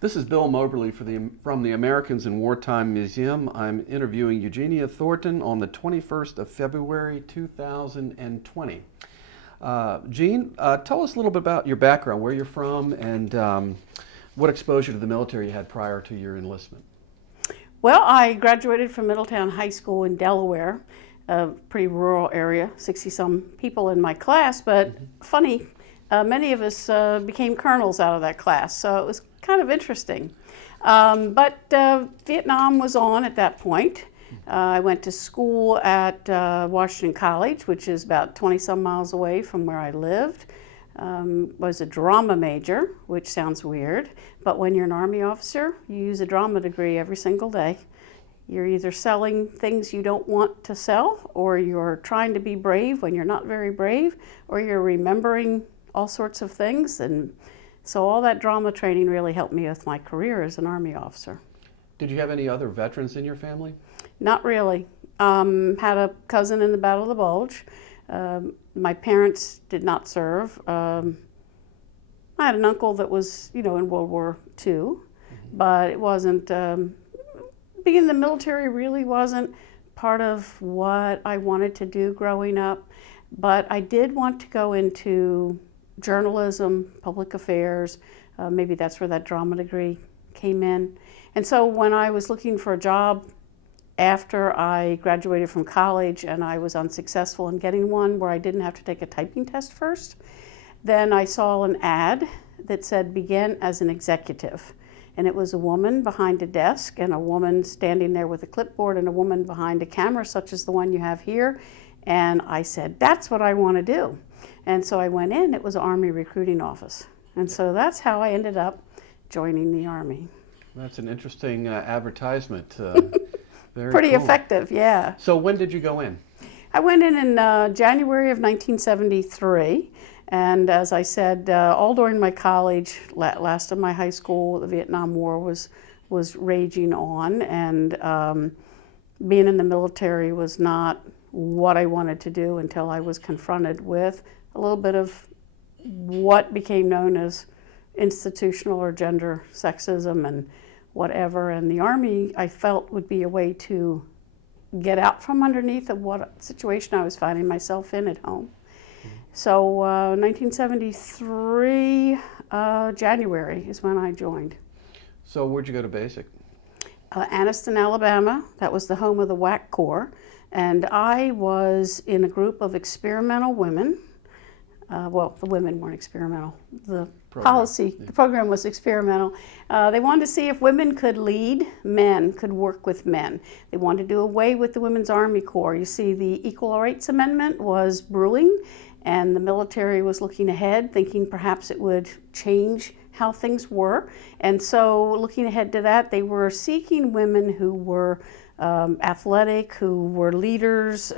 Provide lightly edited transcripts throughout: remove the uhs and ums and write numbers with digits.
This is Bill Moberly from the Americans in Wartime Museum. I'm interviewing Eugenia Thornton on the 21st of February 2020. Jean, tell us a little bit about your background, where you're from, and what exposure to the military you had prior to your enlistment. Well, I graduated from Middletown High School in Delaware, a pretty rural area, 60-some people in my class, but funny, many of us became colonels out of that class, so it was kind of interesting. But Vietnam was on at that point. I went to school at Washington College, which is about 20-some miles away from where I lived. Was a drama major, which sounds weird, but when you're an Army officer, you use a drama degree every single day. You're either selling things you don't want to sell, or you're trying to be brave when you're not very brave, or you're remembering all sorts of things. And so all that drama training really helped me with my career as an Army officer. Did you have any other veterans in your family? Not really. Had a cousin in the Battle of the Bulge. My parents did not serve. I had an uncle that was, in World War II, but it wasn't, being in the military really wasn't part of what I wanted to do growing up. But I did want to go into journalism, public affairs. Maybe that's where that drama degree came in. And so when I was looking for a job after I graduated from college and I was unsuccessful in getting one where I didn't have to take a typing test first, then I saw an ad that said begin as an executive. And it was a woman behind a desk and a woman standing there with a clipboard and a woman behind a camera such as the one you have here. And I said, that's what I want to do. And so I went in, it was an Army recruiting office. And so that's how I ended up joining the Army. That's an interesting advertisement. Very Pretty cool. effective, yeah. So when did you go in? I went in January of 1973. And as I said, all during my college, last of my high school, the Vietnam War was raging on, and being in the military was not what I wanted to do until I was confronted with a little bit of what became known as institutional or gender sexism and whatever. And the Army, I felt, would be a way to get out from underneath of what situation I was finding myself in at home. So 1973, January is when I joined. So where'd you go to basic? Anniston, Alabama. That was the home of the WAC Corps. And I was in a group of experimental women. Well, the women weren't experimental. The program was experimental. They wanted to see if women could lead, men could work with men. They wanted to do away with the Women's Army Corps. You see, the Equal Rights Amendment was brewing, and the military was looking ahead, thinking perhaps it would change how things were. And so looking ahead to that, they were seeking women who were athletic, who were leaders,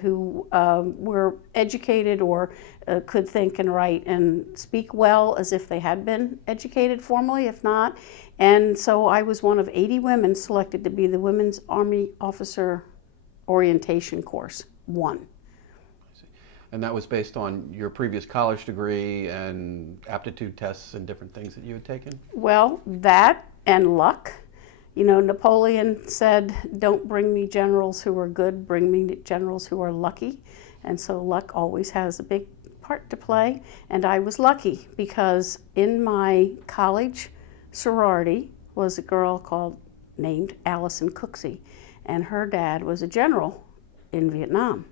who were educated or could think and write and speak well as if they had been educated formally, if not. And so I was one of 80 women selected to be the Women's Army Officer Orientation Course 1. And that was based on your previous college degree and aptitude tests and different things that you had taken? Well, that and luck. Napoleon said, don't bring me generals who are good, bring me generals who are lucky. And so luck always has a big part to play. And I was lucky because in my college sorority was a girl named Allison Cooksey. And her dad was a general in Vietnam.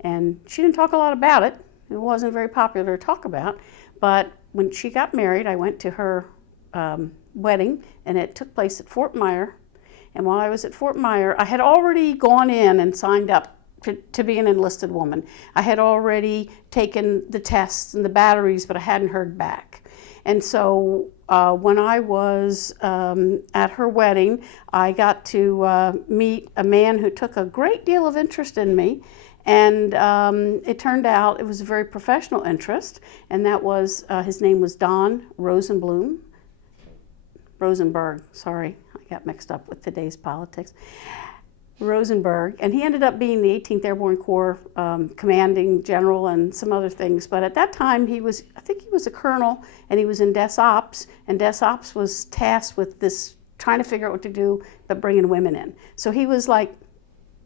And she didn't talk a lot about it. It wasn't very popular to talk about. But when she got married, I went to her wedding, and it took place at Fort Myer. And while I was at Fort Myer, I had already gone in and signed up to be an enlisted woman. I had already taken the tests and the batteries, but I hadn't heard back. And so when I was at her wedding, I got to meet a man who took a great deal of interest in me. And it turned out it was a very professional interest, and that was, his name was Don Rosenberg, sorry, I got mixed up with today's politics. Rosenberg, and he ended up being the 18th Airborne Corps commanding general and some other things. But at that time, I think he was a colonel, and he was in Des Ops, and Des Ops was tasked with this, trying to figure out what to do, but bringing women in. So he was like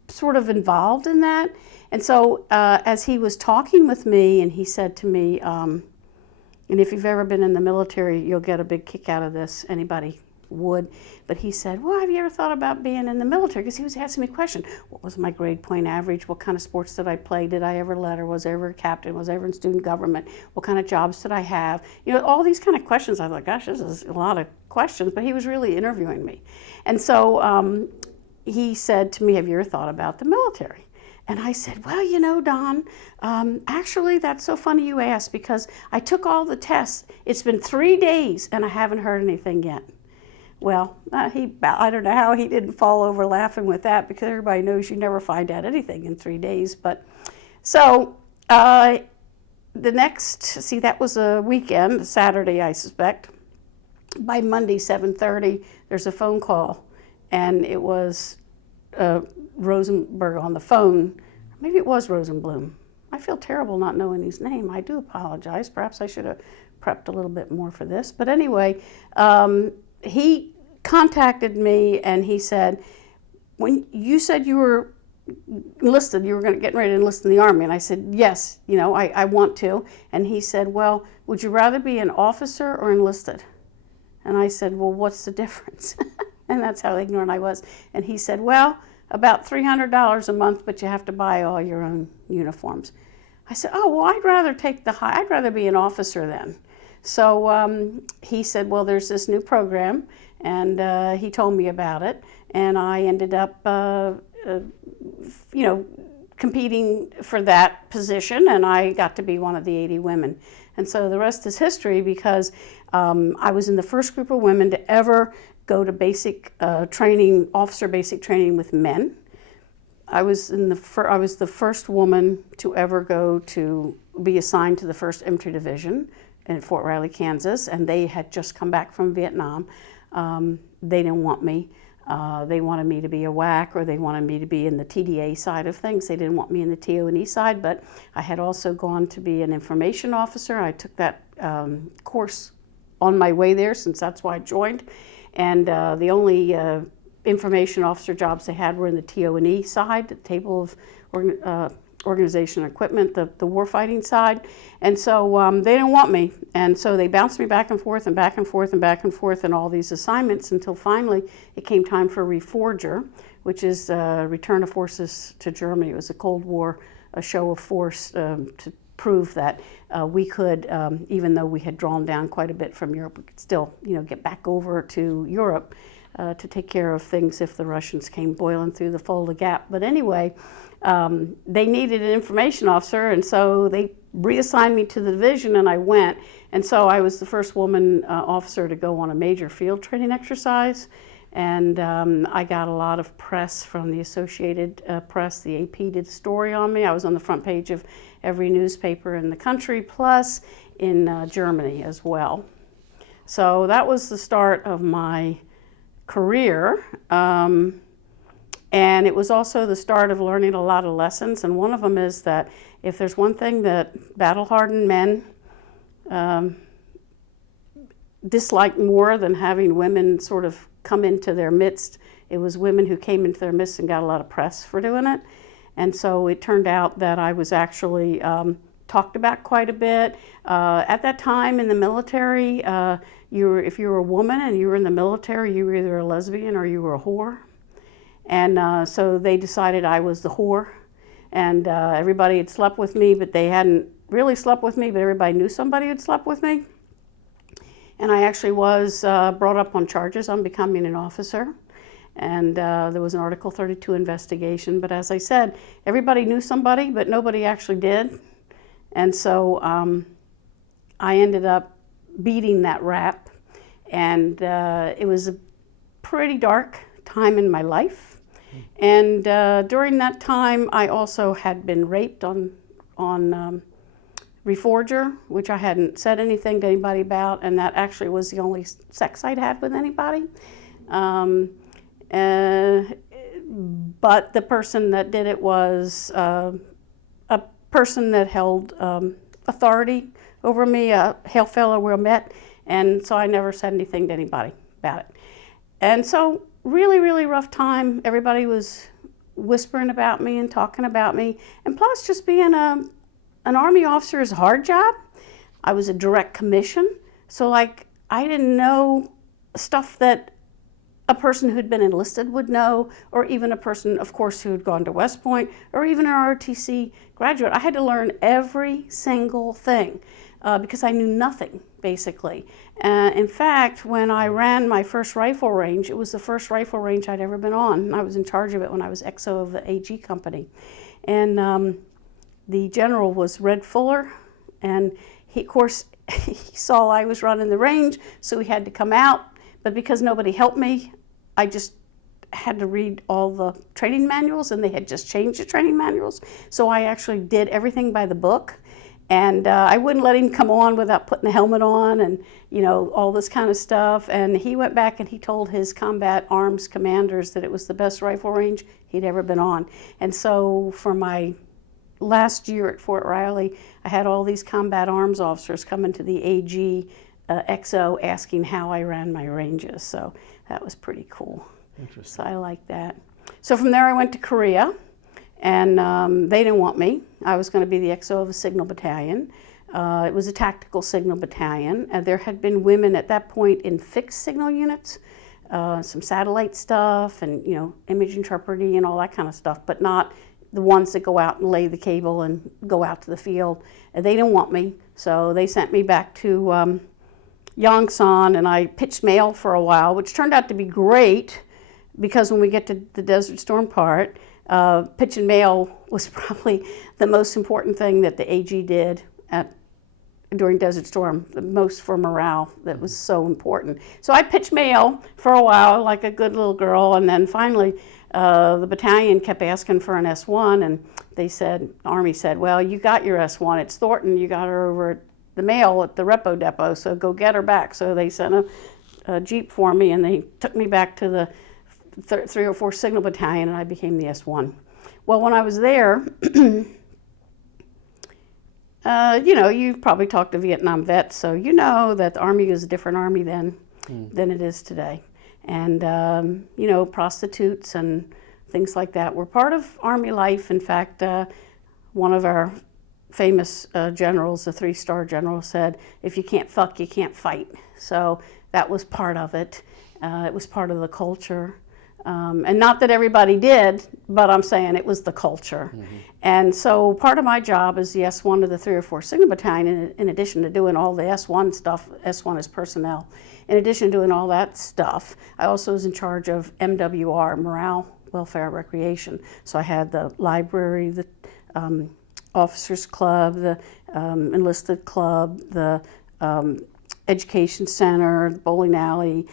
sort of involved in that. And so as he was talking with me, and he said to me, and if you've ever been in the military, you'll get a big kick out of this. Anybody would. But he said, well, have you ever thought about being in the military? Because he was asking me a question. What was my grade point average? What kind of sports did I play? Did I ever letter? Was I ever a captain? Was I ever in student government? What kind of jobs did I have? You know, all these kind of questions. I thought, gosh, this is a lot of questions. But he was really interviewing me. And so he said to me, have you ever thought about the military? And I said, well, you know, Don, actually, that's so funny you asked, because I took all the tests. It's been 3 days, and I haven't heard anything yet. Well, I don't know how he didn't fall over laughing with that, because everybody knows you never find out anything in 3 days. But so that was a weekend, Saturday, I suspect. By Monday, 7:30, there's a phone call, and it was Rosenberg on the phone. Maybe it was Rosenblum. I feel terrible not knowing his name. I do apologize. Perhaps I should have prepped a little bit more for this. But anyway, he contacted me, and he said, when you said you were enlisted, you were getting ready to enlist in the Army. And I said, yes, you know, I want to. And he said, well, would you rather be an officer or enlisted? And I said, well, what's the difference? And that's how ignorant I was. And he said, well, about $300 a month, but you have to buy all your own uniforms. I said, oh, well, I'd rather be an officer then. So he said, well, there's this new program, and he told me about it, and I ended up, competing for that position, and I got to be one of the 80 women. And so the rest is history, because I was in the first group of women to ever go to basic training, officer basic training with men. I was the first woman to ever go to be assigned to the 1st Infantry Division in Fort Riley, Kansas, and they had just come back from Vietnam. They didn't want me. They wanted me to be a WAC, or they wanted me to be in the TDA side of things. They didn't want me in the TO&E side, but I had also gone to be an information officer. I took that course on my way there, since that's why I joined. And the only information officer jobs they had were in the TO&E side, the table of organization and equipment, the warfighting side. And so they didn't want me. And so they bounced me back and forth and back and forth and back and forth in all these assignments, until finally it came time for Reforger, which is return of forces to Germany. It was a Cold War, a show of force to prove that we could, even though we had drawn down quite a bit from Europe, we could still, get back over to Europe to take care of things if the Russians came boiling through the Fulda Gap. But anyway, they needed an information officer, and so they reassigned me to the division, and I went. And so I was the first woman officer to go on a major field training exercise. And I got a lot of press from the Associated Press. The AP did a story on me. I was on the front page of every newspaper in the country, plus in Germany as well. So that was the start of my career. And it was also the start of learning a lot of lessons. And one of them is that if there's one thing that battle-hardened men dislike more than having women sort of come into their midst, it was women who came into their midst and got a lot of press for doing it. And so it turned out that I was actually talked about quite a bit. At that time in the military, if you were a woman and you were in the military, you were either a lesbian or you were a whore. And so they decided I was the whore. And everybody had slept with me, but they hadn't really slept with me, but everybody knew somebody had slept with me. And I actually was brought up on charges on becoming an officer. And there was an Article 32 investigation. But as I said, everybody knew somebody, but nobody actually did. And so I ended up beating that rap. And it was a pretty dark time in my life. And during that time, I also had been raped on Reforger, which I hadn't said anything to anybody about, and that actually was the only sex I'd had with anybody. but the person that did it was a person that held authority over me, a hail fellow we met, and so I never said anything to anybody about it. And so really, really rough time. Everybody was whispering about me and talking about me, and plus just being an Army officer is a hard job. I was a direct commission, so like I didn't know stuff that a person who'd been enlisted would know, or even a person, of course, who had gone to West Point, or even an ROTC graduate. I had to learn every single thing because I knew nothing, basically. In fact, when I ran my first rifle range, it was the first rifle range I'd ever been on. I was in charge of it when I was XO of the AG company. And the general was Red Fuller, and he, of course, he saw I was running the range, so he had to come out. But because nobody helped me, I just had to read all the training manuals, and they had just changed the training manuals. So I actually did everything by the book. And I wouldn't let him come on without putting a helmet on and, you know, all this kind of stuff. And he went back and he told his combat arms commanders that it was the best rifle range he'd ever been on. And so for my last year at Fort Riley, I had all these combat arms officers coming to the AG XO asking how I ran my ranges. So that was pretty cool. Interesting. So I like that. So from there I went to Korea. And they didn't want me. I was going to be the XO of a signal battalion. It was a tactical signal battalion. And there had been women at that point in fixed signal units, some satellite stuff and, you know, image interpreting and all that kind of stuff, but not the ones that go out and lay the cable and go out to the field. And they didn't want me, so they sent me back to Yongsan, and I pitched mail for a while, which turned out to be great because when we get to the Desert Storm part, pitching mail was probably the most important thing that the AG did during Desert Storm, the most for morale. That was so important. So I pitched mail for a while like a good little girl, and then finally the battalion kept asking for an S1, and they said, the Army said, well, you got your S1, it's Thornton, you got her over at the mail at the repo depot, so go get her back. So they sent a Jeep for me, and they took me back to the 304 Signal Battalion, and I became the S1. Well, when I was there, you know, you've probably talked to Vietnam vets, so you know that the Army is a different Army then than it is today. And, you know, prostitutes and things like that were part of Army life. In fact, one of our famous generals, a 3-star general, said, if you can't fuck, you can't fight. So that was part of it. It was part of the culture. And not that everybody did, but I'm saying it was the culture. And so part of my job as the S1 of the 304 Signal Battalion, in addition to doing all the S1 stuff, S1 is personnel, in addition to doing all that stuff, I also was in charge of MWR, Morale, Welfare, Recreation. So I had the library, the officers club, the enlisted club, the education center, the bowling alley,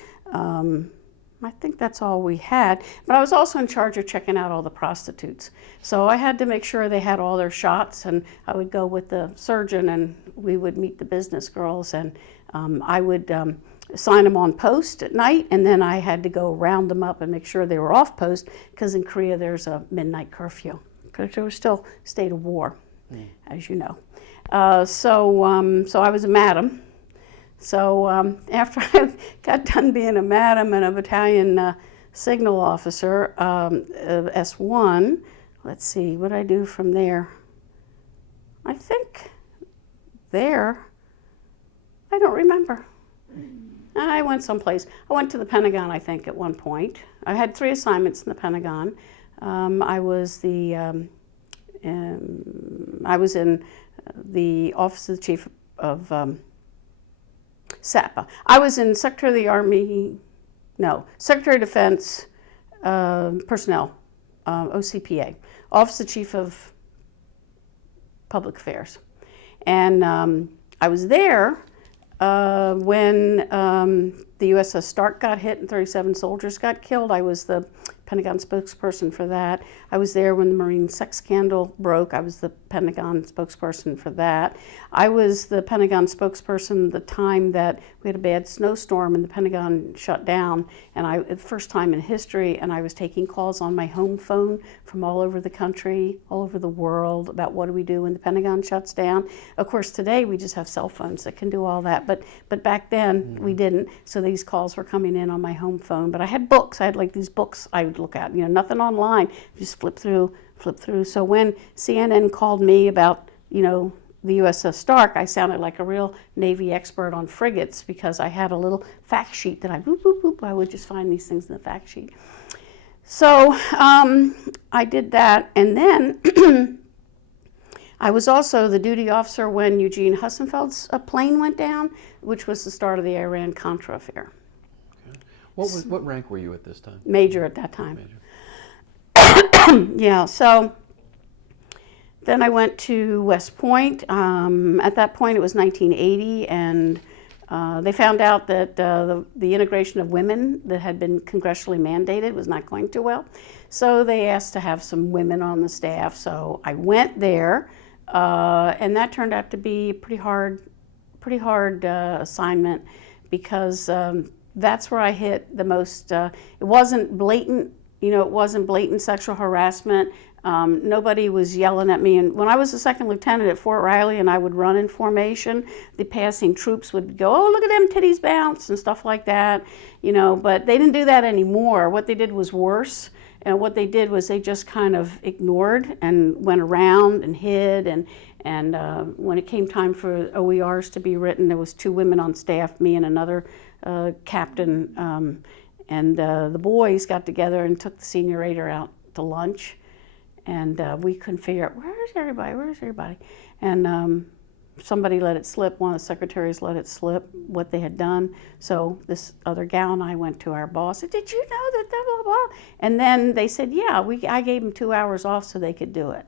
I think that's all we had, but I was also in charge of checking out all the prostitutes. So I had to make sure they had all their shots, and I would go with the surgeon and we would meet the business girls, and I would sign them on post at night, and then I had to go round them up and make sure they were off post, because in Korea there's a midnight curfew, because there was still a state of war, as you know. So I was a madam. So after I got done being a madam and a battalion signal officer, S1, let's see, what did I do from there? I think there, I don't remember. I went someplace. I went to the Pentagon, I think, at one point. I had 3 assignments in the Pentagon. I was in the Office of the Chief of SAPA. I was in Secretary of the Army, no, Secretary of Defense Personnel, OCPA, Office of Chief of Public Affairs. And I was there when the USS Stark got hit and 37 soldiers got killed. I was the Pentagon spokesperson for that. I was there when the Marine sex scandal broke. I was the Pentagon spokesperson for that. I was the Pentagon spokesperson the time that we had a bad snowstorm and the Pentagon shut down, and the first time in history, and I was taking calls on my home phone from all over the country, all over the world, about what do we do when the Pentagon shuts down. Of course, today we just have cell phones that can do all that, but back then we didn't, so these calls were coming in on my home phone. But I had books, I had like these books I would look at, nothing online, just flip through. So when CNN called me about, the USS Stark, I sounded like a real Navy expert on frigates because I had a little fact sheet that I would just find these things in the fact sheet. So I did that, and then I was also the duty officer when Eugene Hussenfeld's plane went down, which was the start of the Iran-Contra affair. Okay. What rank were you at this time? Major at that time. Major. Yeah, so then I went to West Point. At that point, it was 1980, and they found out that the integration of women that had been congressionally mandated was not going too well. So they asked to have some women on the staff. So I went there, and that turned out to be a pretty hard assignment because that's where I hit the most. It wasn't blatant. It wasn't blatant sexual harassment. Nobody was yelling at me. And when I was a second lieutenant at Fort Riley and I would run in formation, the passing troops would go, "Oh, look at them titties bounce," and stuff like that. But they didn't do that anymore. What they did was worse. And what they did was they just kind of ignored and went around and hid. And when it came time for OERs to be written, there was 2 women on staff, me and another captain. And the boys got together and took the senior rater out to lunch, and we couldn't figure out, where's everybody? And somebody let it slip, one of the secretaries let it slip what they had done. So this other gal and I went to our boss, said, "Did you know that blah, blah, blah?" And then they said, "Yeah, I gave them 2 hours off so they could do it."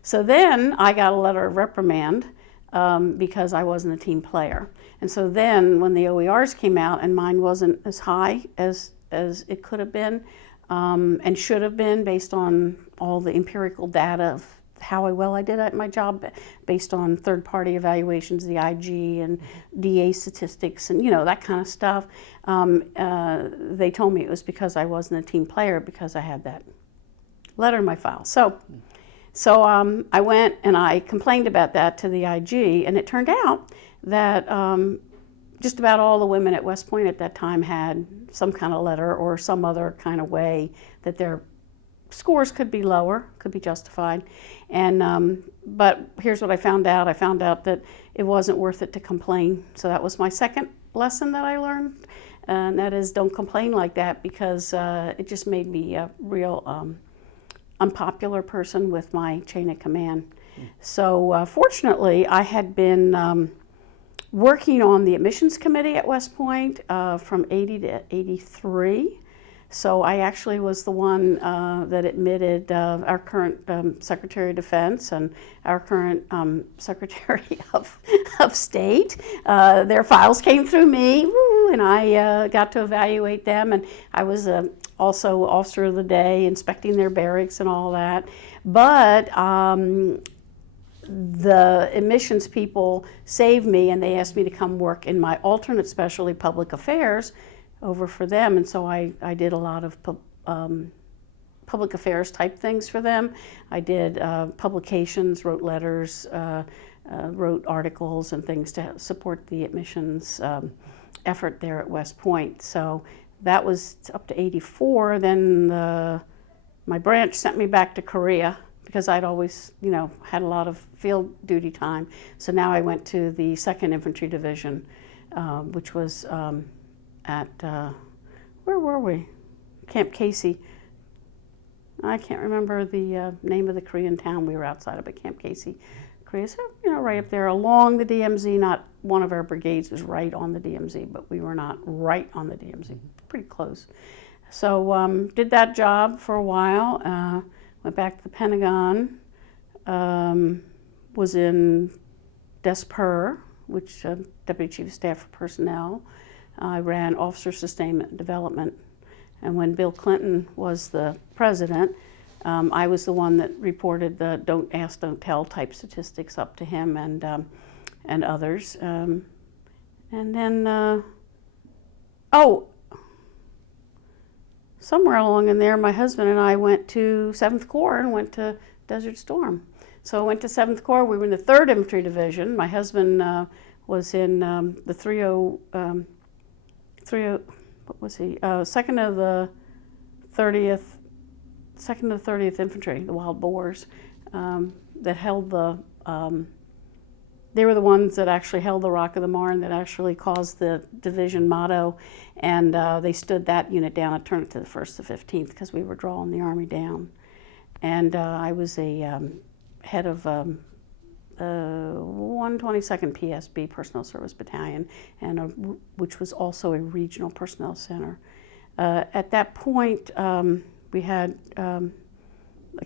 So then I got a letter of reprimand because I wasn't a team player. And so then when the OERs came out and mine wasn't as high as it could have been and should have been based on all the empirical data of how well I did at my job based on third-party evaluations, the IG and DA statistics and that kind of stuff, they told me it was because I wasn't a team player because I had that letter in my file. So I went and I complained about that to the IG, and it turned out that just about all the women at West Point at that time had some kind of letter or some other kind of way that their scores could be lower, could be justified. And but here's what I found out. I found out that it wasn't worth it to complain. So that was my second lesson that I learned, and that is don't complain like that because it just made me a real unpopular person with my chain of command. So fortunately, I had been working on the admissions committee at West Point from 80 to 83. So I actually was the one that admitted our current Secretary of Defense and our current Secretary of State. Their files came through me, and I got to evaluate them. And I was also Officer of the Day, inspecting their barracks and all that. But the admissions people saved me, and they asked me to come work in my alternate specialty, public affairs, over for them. And so I did a lot of public affairs type things for them. I did publications, wrote letters, wrote articles and things to support the admissions effort there at West Point. So that was up to 84. Then my branch sent me back to Korea because I'd always, had a lot of field duty time. So now I went to the 2nd Infantry Division, which was at, where were we? Camp Casey. I can't remember the name of the Korean town we were outside of, but Camp Casey, Korea. So, right up there along the DMZ. Not one of our brigades was right on the DMZ, but we were not right on the DMZ. Pretty close. So did that job for a while. Went back to the Pentagon. Was in DESPER, which Deputy Chief of Staff for Personnel. I ran Officer Sustainment and Development. And when Bill Clinton was the president, I was the one that reported the "don't ask, don't tell" type statistics up to him and others. And then, somewhere along in there, my husband and I went to 7th Corps and went to Desert Storm. So I went to 7th Corps. We were in the 3rd Infantry Division. My husband was in the 2nd of the 30th Infantry, the Wild Boars, that held the, they were the ones that actually held the Rock of the Marne, that actually caused the division motto, and they stood that unit down and turned it to the 1st to 15th because we were drawing the Army down. And I was a head of 122nd PSB, Personnel Service Battalion, and which was also a regional personnel center. At that point, we had a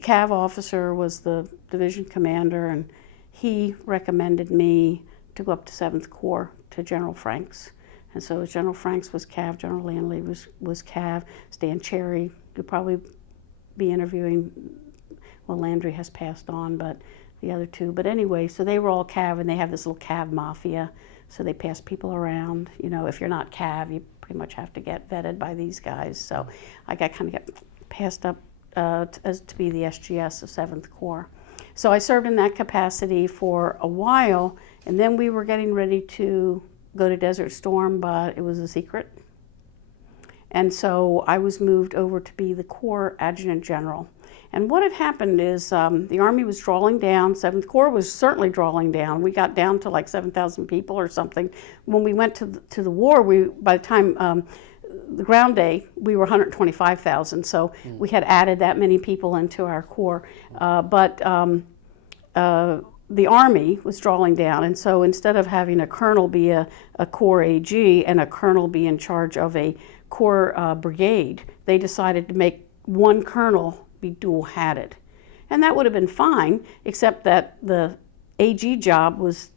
CAV officer was the division commander, and he recommended me to go up to 7th Corps to General Franks. And so General Franks was CAV, General Landley was CAV, Stan Cherry, you'll probably be interviewing, well, Landry has passed on, but the other two. But anyway, so they were all CAV, and they have this little CAV mafia, so they pass people around. You know, if you're not CAV, you pretty much have to get vetted by these guys. So I kind of got passed up as to be the SGS of 7th Corps. So I served in that capacity for a while, and then we were getting ready to go to Desert Storm, but it was a secret. And so I was moved over to be the Corps Adjutant General. And what had happened is the Army was drawing down, 7th Corps was certainly drawing down. We got down to like 7,000 people or something. When we went to the war, by the time the ground day, we were 125,000. So we had added that many people into our Corps. But the Army was drawing down, and so instead of having a colonel be a Corps AG and a colonel be in charge of a Corps brigade, they decided to make one colonel be dual-hatted. And that would have been fine, except that the AG job was,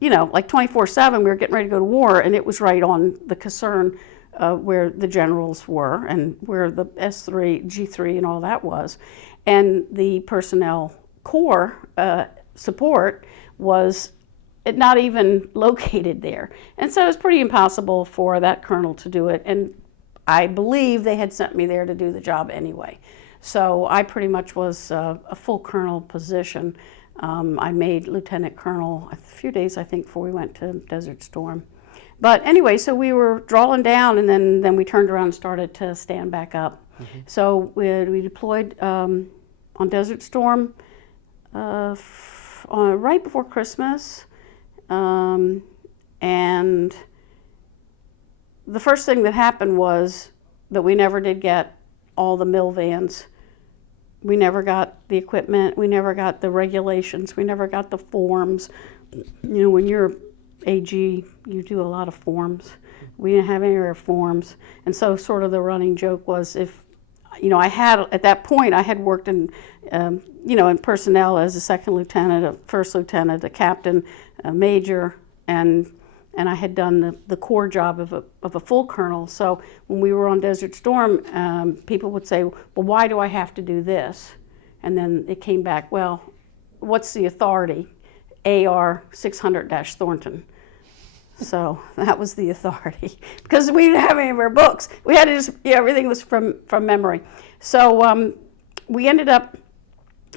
you know, like 24/7. We were getting ready to go to war, and it was right on the caserne where the generals were and where the S3, G3, and all that was. And the personnel corps support was not even located there. And so it was pretty impossible for that colonel to do it. And I believe they had sent me there to do the job anyway. So I pretty much was a full colonel position. I made lieutenant colonel a few days, I think, before we went to Desert Storm. But anyway, so we were drawing down, and then we turned around and started to stand back up. Mm-hmm. So we deployed on Desert Storm right before Christmas. And the first thing that happened was that we never did get all the mill vans. We never got the equipment. We never got the regulations. We never got the forms. You know, when you're AG, you do a lot of forms. We didn't have any of our forms. And so sort of the running joke was if, you know, at that point, I had worked in, you know, in personnel as a second lieutenant, a first lieutenant, a captain, a major, and I had done the Corps job of a full colonel. So when we were on Desert Storm, people would say, well, why do I have to do this? And then it came back, well, what's the authority? AR 600-Thornton. So that was the authority. Because we didn't have any of our books. We had to just, yeah, everything was from memory. So we ended up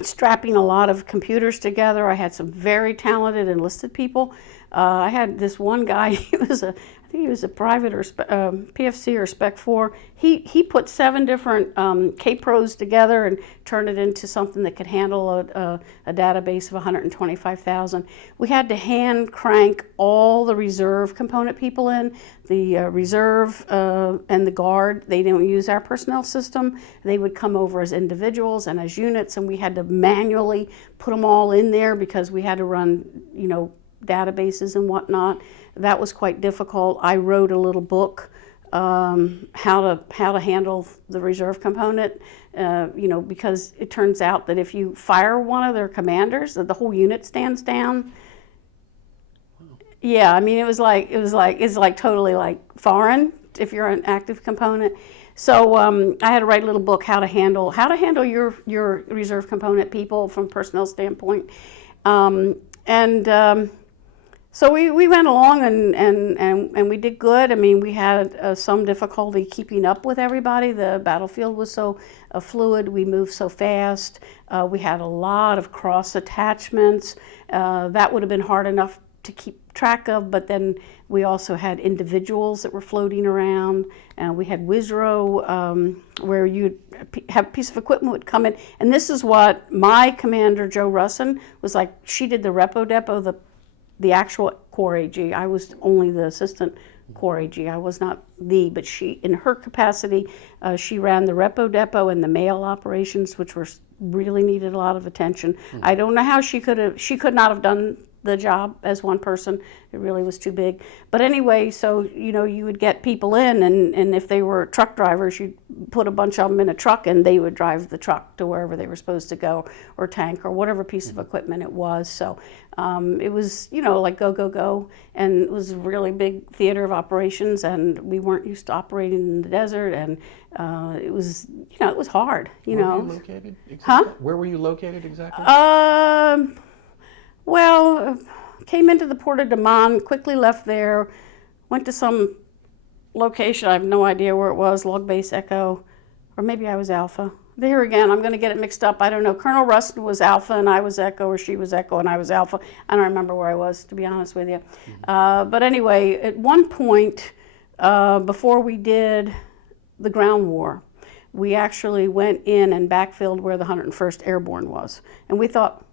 strapping a lot of computers together. I had some very talented enlisted people. I had this one guy, I think he was a private or PFC or Spec 4. He put 7 different K-Pros together and turned it into something that could handle a database of 125,000. We had to hand crank all the reserve component people in, the reserve and the guard. They didn't use our personnel system. They would come over as individuals and as units, and we had to manually put them all in there because we had to run, you know, databases and whatnot. That was quite difficult. I wrote a little book how to handle the reserve component, you know, because it turns out that if you fire one of their commanders, that the whole unit stands down. Wow. Yeah, I mean, it's like totally like foreign if you're an active component. So I had to write a little book how to handle your reserve component people from a personnel standpoint, and so we went along and we did good. I mean, we had some difficulty keeping up with everybody. The battlefield was so fluid. We moved so fast. We had a lot of cross attachments. That would have been hard enough to keep track of, but then we also had individuals that were floating around. We had WISRO, where you'd have a piece of equipment would come in. And this is what my commander, Joe Russin, was like. She did the repo depot, the actual Corps AG. I was only the assistant Corps AG. I was not but she, in her capacity, she ran the repo depot and the mail operations, which really needed a lot of attention. I don't know how she could not have done the job as one person. It really was too big. But anyway, so you would get people in, and if they were truck drivers, you'd put a bunch of them in a truck and they would drive the truck to wherever they were supposed to go, or tank, or whatever piece of equipment it was. So it was like go, and it was a really big theater of operations, and we weren't used to operating in the desert, and it was it was hard. Where were you located exactly? Huh? Where were you located exactly? Well, came into the Port of Daman, quickly left there, went to some location, I have no idea where it was, Log Base Echo, or maybe I was Alpha. There again, I'm going to get it mixed up. I don't know. Colonel Rustin was Alpha and I was Echo, or she was Echo and I was Alpha. I don't remember where I was, to be honest with you. But anyway, at one point, before we did the ground war, we actually went in and backfilled where the 101st Airborne was. And we thought,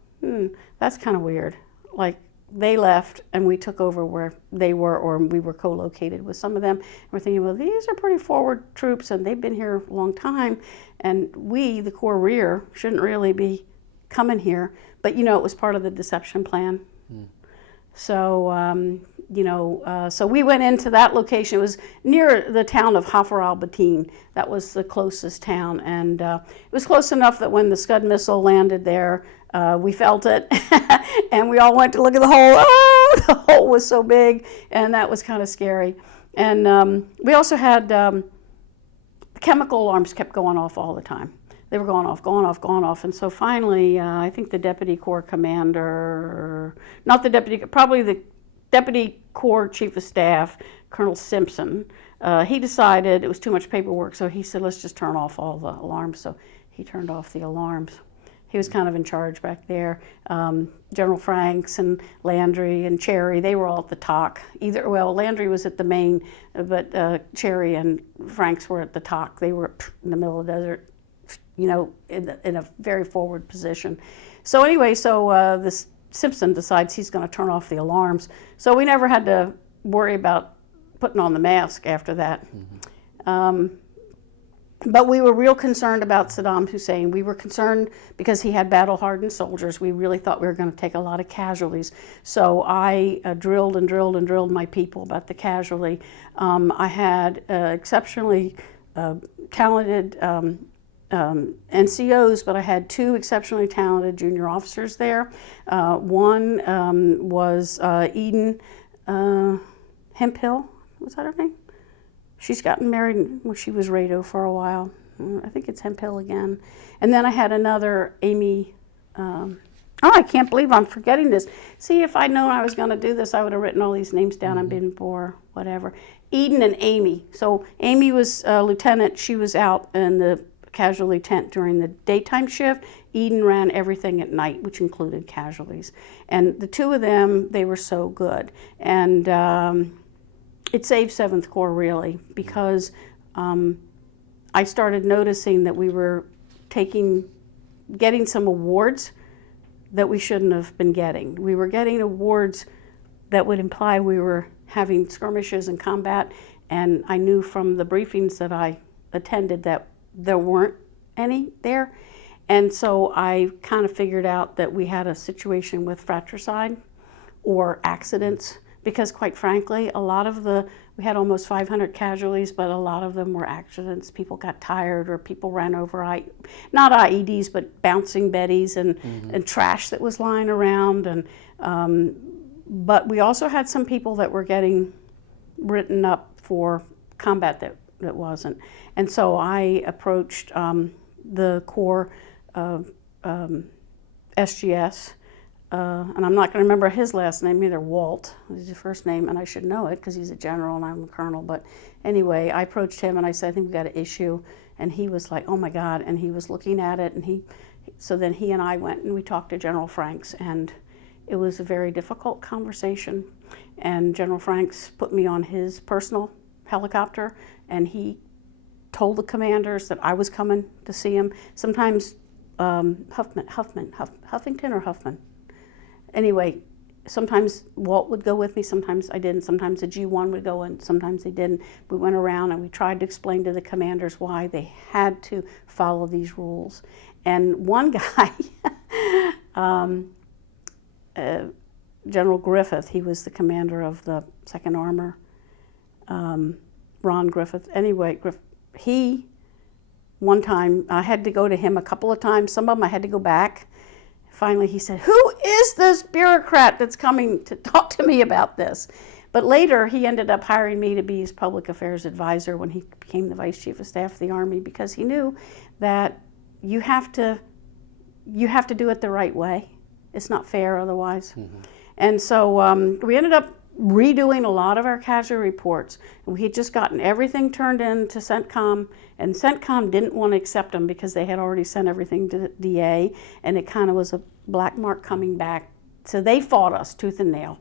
that's kind of weird. Like, they left and we took over where they were, or we were co-located with some of them. And we're thinking, well, these are pretty forward troops and they've been here a long time. And we, the Corps Rear, shouldn't really be coming here. But, it was part of the deception plan. So, so we went into that location. It was near the town of Hafar al-Batin. That was the closest town. And it was close enough that when the Scud missile landed there, we felt it. And we all went to look at the hole. Oh, the hole was so big. And that was kind of scary. And we also had the chemical alarms kept going off all the time. They were going off. And so finally, I think the Deputy Corps Commander, probably the Deputy Corps Chief of Staff, Colonel Simpson, he decided it was too much paperwork, so he said, let's just turn off all the alarms. So he turned off the alarms. He was kind of in charge back there. General Franks and Landry and Cherry, they were all at the TOC. Landry was at the main, but Cherry and Franks were at the TOC. They were in the middle of the desert, in a very forward position. So anyway, this Simpson decides he's going to turn off the alarms. So we never had to worry about putting on the mask after that. But we were real concerned about Saddam Hussein. We were concerned because he had battle-hardened soldiers. We really thought we were going to take a lot of casualties. So I drilled my people about the casualty. I had exceptionally talented NCOs, but I had two exceptionally talented junior officers there. One was Eden Hemphill. Was that her name? She's gotten married. Well, she was radio for a while. I think it's Hemphill again. And then I had another Amy. I can't believe I'm forgetting this. See, if I'd known I was going to do this, I would have written all these names down and been for whatever. Eden and Amy. So Amy was a lieutenant. She was out in the casualty tent during the daytime shift. Eden ran everything at night, which included casualties. And the two of them, they were so good. And it saved 7th Corps really, because I started noticing that we were getting some awards that we shouldn't have been getting. We were getting awards that would imply we were having skirmishes and combat, and I knew from the briefings that I attended that there weren't any there. And so I kind of figured out that we had a situation with fratricide or accidents, because quite frankly, we had almost 500 casualties, but a lot of them were accidents. People got tired, or people ran over, not IEDs, but bouncing Bettys and trash that was lying around. And but we also had some people that were getting written up for combat that it wasn't. And so I approached the Corps SGS, and I'm not going to remember his last name either. Walt is his first name, and I should know it because he's a general and I'm a colonel. But anyway, I approached him and I said, I think we've got an issue. And he was like, oh my God. And he was looking at it. And so then he and I went and we talked to General Franks. And it was a very difficult conversation. And General Franks put me on his personal helicopter. And he told the commanders that I was coming to see him. Sometimes Huffington or Huffman. Anyway, sometimes Walt would go with me, sometimes I didn't. Sometimes the G1 would go and sometimes they didn't. We went around and we tried to explain to the commanders why they had to follow these rules. And one guy, General Griffith, he was the commander of the 2nd Armor, Ron Griffith. Anyway, he, one time, I had to go to him a couple of times. Some of them I had to go back. Finally, he said, who is this bureaucrat that's coming to talk to me about this? But later, he ended up hiring me to be his public affairs advisor when he became the Vice Chief of Staff of the Army, because he knew that you have to do it the right way. It's not fair otherwise. Mm-hmm. And so we ended up redoing a lot of our casualty reports. And we had just gotten everything turned in to CENTCOM, and CENTCOM didn't want to accept them because they had already sent everything to the DA, and it kind of was a black mark coming back. So they fought us tooth and nail.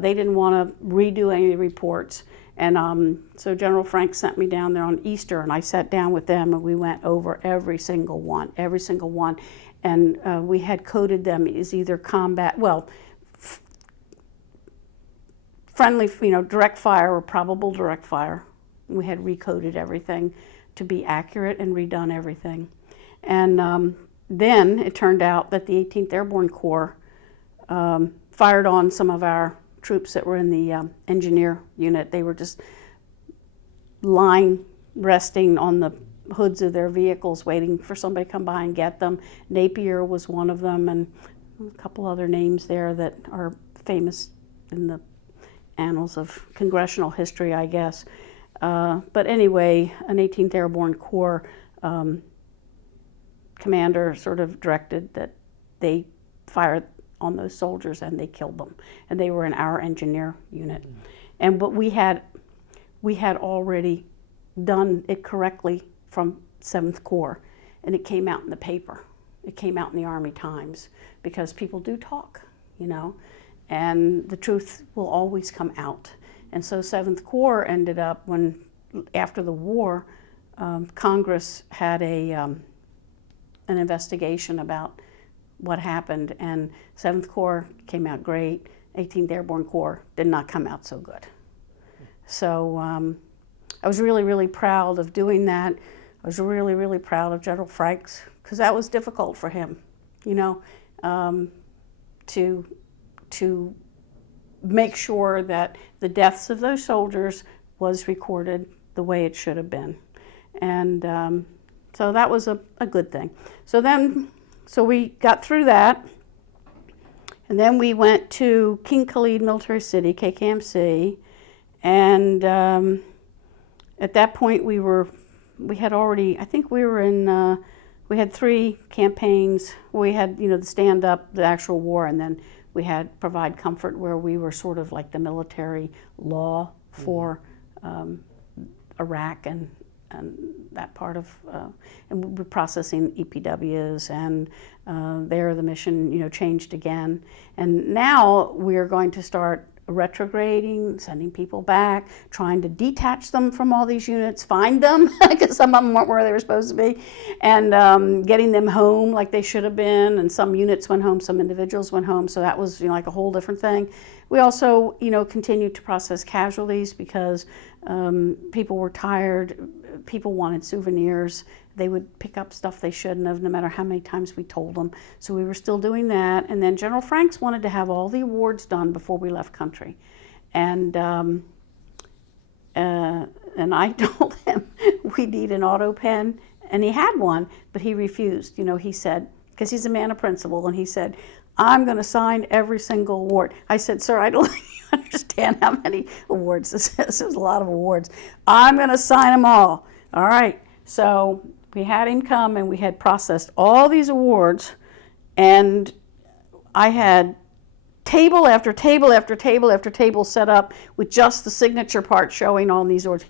They didn't want to redo any reports. And so General Frank sent me down there on Easter, and I sat down with them, and we went over every single one. And we had coded them as either combat, friendly, direct fire or probable direct fire. We had recoded everything to be accurate and redone everything. And then it turned out that the 18th Airborne Corps fired on some of our troops that were in the engineer unit. They were just lying, resting on the hoods of their vehicles, waiting for somebody to come by and get them. Napier was one of them, and a couple other names there that are famous in the annals of congressional history, I guess. But anyway, an 18th Airborne Corps commander sort of directed that they fired on those soldiers, and they killed them. And they were in our engineer unit. But we had already done it correctly from 7th Corps, and it came out in the paper. It came out in the Army Times, because people do talk, and the truth will always come out. And so 7th Corps ended up, after the war, Congress had an investigation about what happened, and 7th Corps came out great. 18th Airborne Corps did not come out so good. So I was really, really proud of doing that. I was really, really proud of General Franks, because that was difficult for him, to make sure that the deaths of those soldiers was recorded the way it should have been. And so that was a good thing. So we got through that, and then we went to King Khalid Military City, KKMC, and at that point we had 3 campaigns. We had, the stand-up, the actual war, and then we had Provide Comfort, where we were sort of like the military law for Iraq and that part of, and we were processing EPWs, and there the mission, changed again. And now we're going to start retrograding, sending people back, trying to detach them from all these units, find them, because some of them weren't where they were supposed to be, and getting them home like they should have been. And some units went home, some individuals went home, so that was like a whole different thing. We also continued to process casualties, because people were tired, people wanted souvenirs. They would pick up stuff they shouldn't have, no matter how many times we told them. So we were still doing that. And then General Franks wanted to have all the awards done before we left country. And I told him we need an auto pen. And he had one, but he refused. He said, because he's a man of principle, and he said, I'm going to sign every single award. I said, sir, I don't think you understand how many awards this is. There's a lot of awards. I'm going to sign them all. All right. So we had him come, and we had processed all these awards, and I had table after table after table after table set up with just the signature part showing on these awards.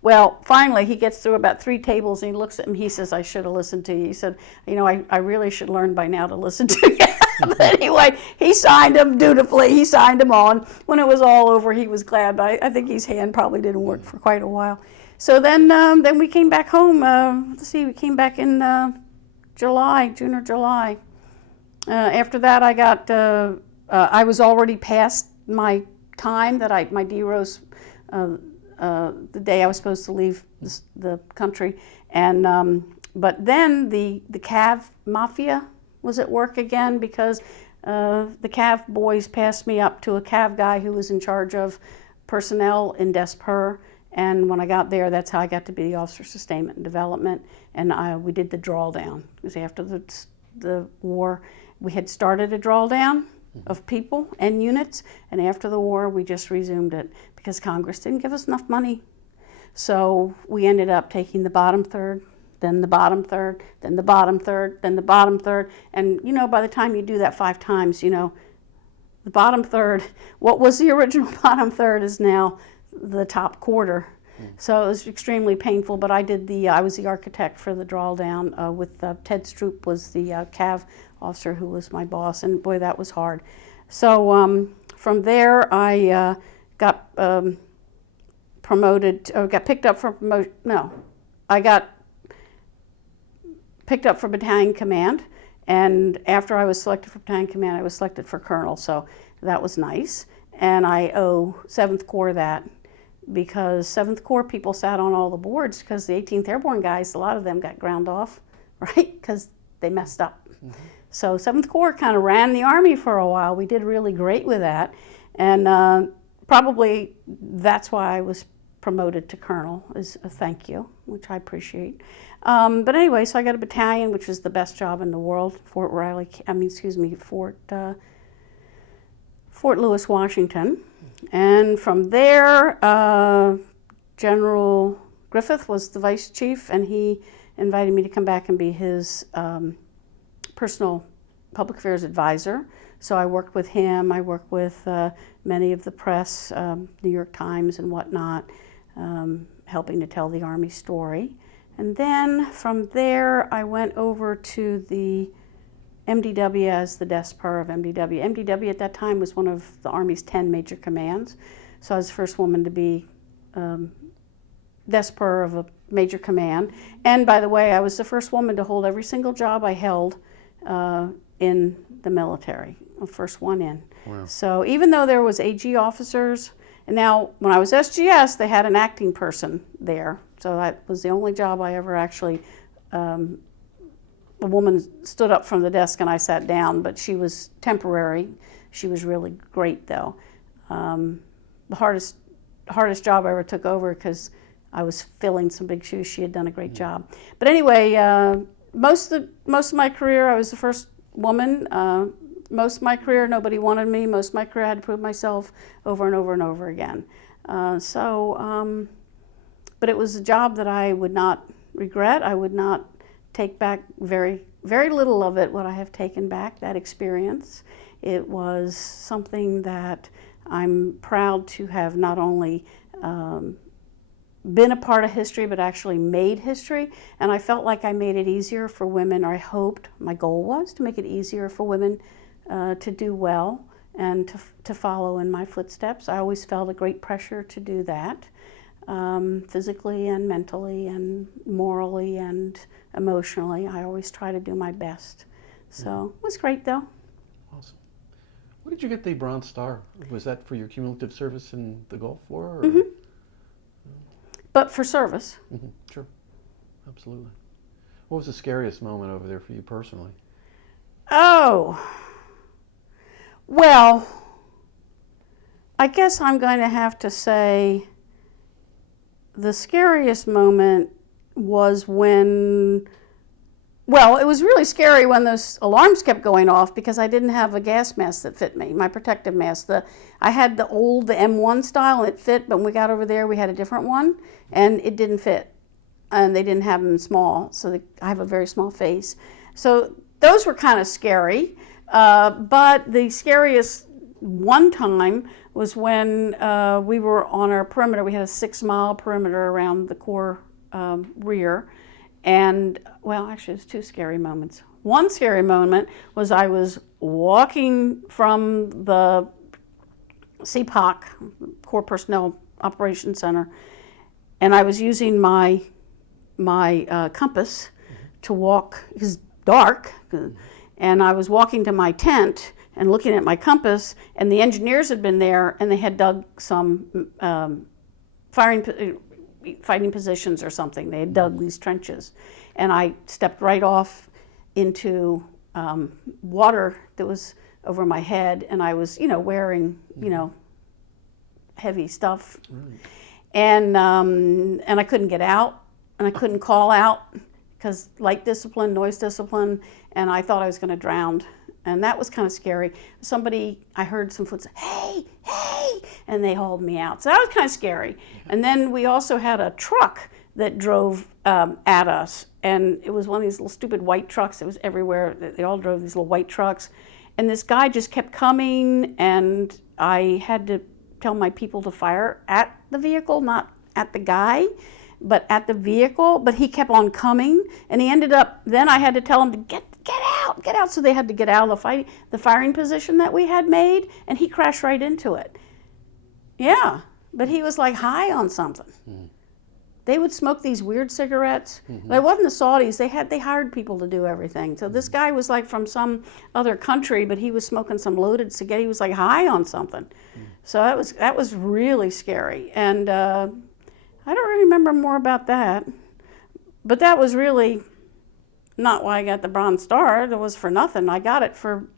Well, finally, he gets through about 3 tables, and he looks at me. He says, I should have listened to you. He said, you know, I really should learn by now to listen to you. But anyway, he signed them dutifully. He signed them on. When it was all over, he was glad, but I think his hand probably didn't work for quite a while. So then we came back home. Let's see, we came back in June or July. After that, I was already past my time that my DROS, the day I was supposed to leave the country, and but then the Cav Mafia was at work again, because the Cav boys passed me up to a Cav guy who was in charge of personnel in Des-Per, and when I got there, that's how I got to be the Officer of Sustainment and Development, and we did the drawdown, because after the war, we had started a drawdown of people and units, and after the war, we just resumed it, because Congress didn't give us enough money. So we ended up taking the bottom third, then the bottom third, then the bottom third, then the bottom third. And, you know, by the time you do that 5 times, you know, the bottom third, what was the original bottom third is now the top quarter. So it was extremely painful, but I was the architect for the drawdown with Ted Stroop was the Cav officer who was my boss, and boy, that was hard. So from there, I got promoted, or got picked up for promotion. No, I got picked up for battalion command, and after I was selected for battalion command, I was selected for colonel, so that was nice. And I owe 7th Corps that, because 7th Corps people sat on all the boards, because the 18th Airborne guys, a lot of them got ground off, right, because they messed up. So 7th Corps kind of ran the Army for a while. We did really great with that, and probably that's why I was promoted to colonel, is a thank you, which I appreciate. But anyway, so I got a battalion, which was the best job in the world, Fort Lewis, Washington. And from there, General Griffith was the vice chief, and he invited me to come back and be his personal public affairs advisor. So I worked with him. I worked with many of the press, New York Times and whatnot, helping to tell the Army story. And then from there, I went over to the MDW as the Des-Per of MDW. MDW at that time was one of the Army's 10 major commands. So I was the first woman to be Des-Per of a major command. And by the way, I was the first woman to hold every single job I held in the military, the first one in. Wow. So even though there was AG officers, and now when I was SGS, they had an acting person there. So that was the only job I ever actually, a woman stood up from the desk and I sat down, but she was temporary. She was really great though. The hardest job I ever took over, because I was filling some big shoes. She had done a great job. But anyway, most of my career, I was the first woman. Most of my career, nobody wanted me. Most of my career, I had to prove myself over and over and over again. But it was a job that I would not regret. I would not take back very, very little of it, what I have taken back, that experience. It was something that I'm proud to have not only been a part of history, but actually made history. And I felt like I made it easier for women, or I hoped, my goal was to make it easier for women to do well and to follow in my footsteps. I always felt a great pressure to do that, physically and mentally and morally and emotionally. I always try to do my best. So it was great though. Awesome. What did you get the Bronze Star? Was that for your cumulative service in the Gulf War? Or? Mm-hmm. But for service. Mm-hmm. Sure. Absolutely. What was the scariest moment over there for you personally? Oh, well, I guess I'm going to have to say the scariest moment was when Well, it was really scary when those alarms kept going off because I didn't have a gas mask that fit me, my protective mask. I had the M1 style, and it fit, but when we got over there, we had a different one, and it didn't fit. And they didn't have them small, so I have a very small face. So those were kind of scary, but the scariest one time was when we were on our perimeter. We had a 6-mile perimeter around the core rear. And, well, actually, it's 2 scary moments. One scary moment was I was walking from the CPOC, Core Personnel Operations Center, and I was using my compass to walk, because it's dark, and I was walking to my tent and looking at my compass, and the engineers had been there, and they had dug some fighting positions or something. They had dug these trenches, and I stepped right off into water that was over my head, and I was, wearing, heavy stuff, and I couldn't get out, and I couldn't call out because light discipline, noise discipline, and I thought I was going to drown. And that was kind of scary. I heard some foot say, hey, hey, and they hauled me out. So that was kind of scary. And then we also had a truck that drove at us. And it was one of these little stupid white trucks that was everywhere. They all drove these little white trucks. And this guy just kept coming, and I had to tell my people to fire at the vehicle, not at the guy, but at the vehicle. But he kept on coming, and he ended up, then I had to tell him to get out. So they had to get out of the firing position that we had made, and he crashed right into it. Yeah, but he was like high on something. They would smoke these weird cigarettes. It wasn't the Saudis. They hired people to do everything. So this guy was like from some other country, but he was smoking some loaded cigarette. He was like high on something. So that was really scary. And I don't really remember more about that. But that was really not why I got the Bronze Star. It was for nothing. I got it for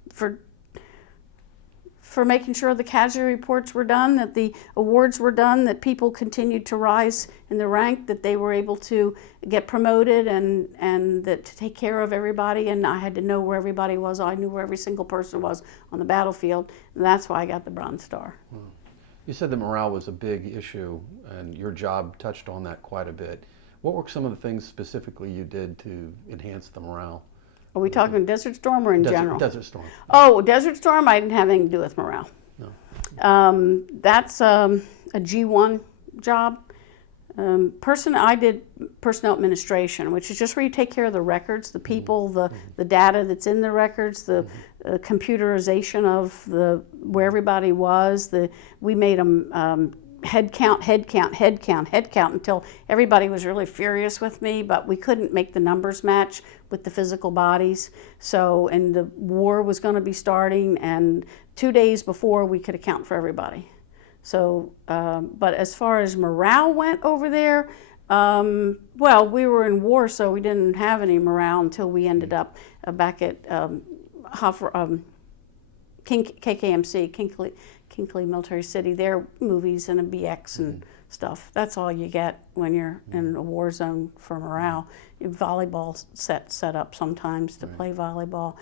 making sure the casualty reports were done, that the awards were done, that people continued to rise in the rank, that they were able to get promoted, and that to take care of everybody. And I had to know where everybody was. I knew where every single person was on the battlefield. And that's why I got the Bronze Star. You said that morale was a big issue, and your job touched on that quite a bit. What were some of the things specifically you did to enhance the morale? Are we talking Desert Storm or in general? Desert Storm. Oh, Desert Storm, I didn't have anything to do with morale. No. That's a G1 job. I did personnel administration, which is just where you take care of the records, the people, the data that's in the records, the computerization of where everybody was. We made them head count until everybody was really furious with me, but we couldn't make the numbers match with the physical bodies. So, and the war was going to be starting, and 2 days before we could account for everybody. So, but as far as morale went over there, well, we were in war, so we didn't have any morale until we ended up back at KKMC, Kinkley Military City. Their movies and a BX and stuff. That's all you get when you're in a war zone for morale. Your volleyball set up sometimes to play volleyball.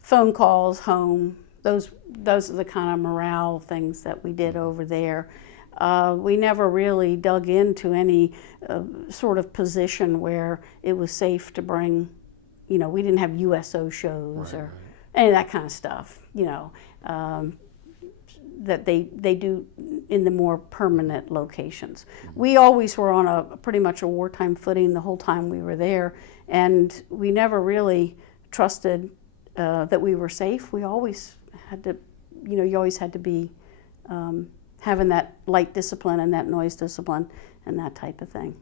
Phone calls home. Those are the kind of morale things that we did over there. We never really dug into any sort of position where it was safe to bring. We didn't have USO shows or any of that kind of stuff, that they do in the more permanent locations. We always were on pretty much a wartime footing the whole time we were there, and we never really trusted that we were safe. We always had to, you always had to be having that light discipline and that noise discipline and that type of thing.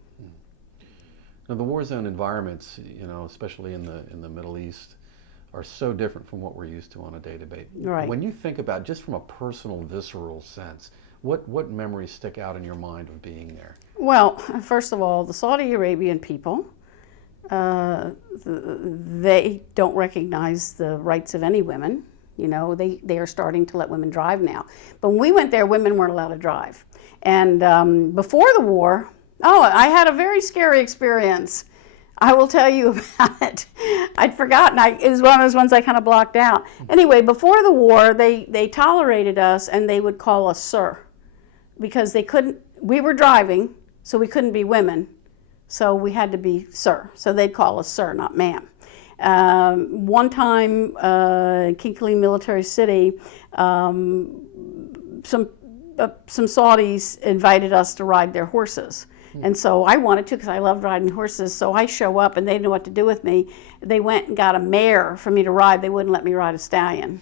Now, the war zone environments, especially in the Middle East, are so different from what we're used to on a day-to-day. Right. When you think about, just from a personal, visceral sense, what memories stick out in your mind of being there? Well, first of all, the Saudi Arabian people, they don't recognize the rights of any women. They are starting to let women drive now. But when we went there, women weren't allowed to drive. And before the war, Oh, I had a very scary experience. I will tell you about it. I'd forgotten. It was one of those ones I kind of blocked out. Anyway, before the war, they tolerated us, and they would call us sir, because they couldn't. We were driving, so we couldn't be women, so we had to be sir. So they'd call us sir, not ma'am. One time in Kinkley Military City, some Saudis invited us to ride their horses. And so I wanted to, because I loved riding horses. So I show up and they didn't know what to do with me. They went and got a mare for me to ride. They wouldn't let me ride a stallion.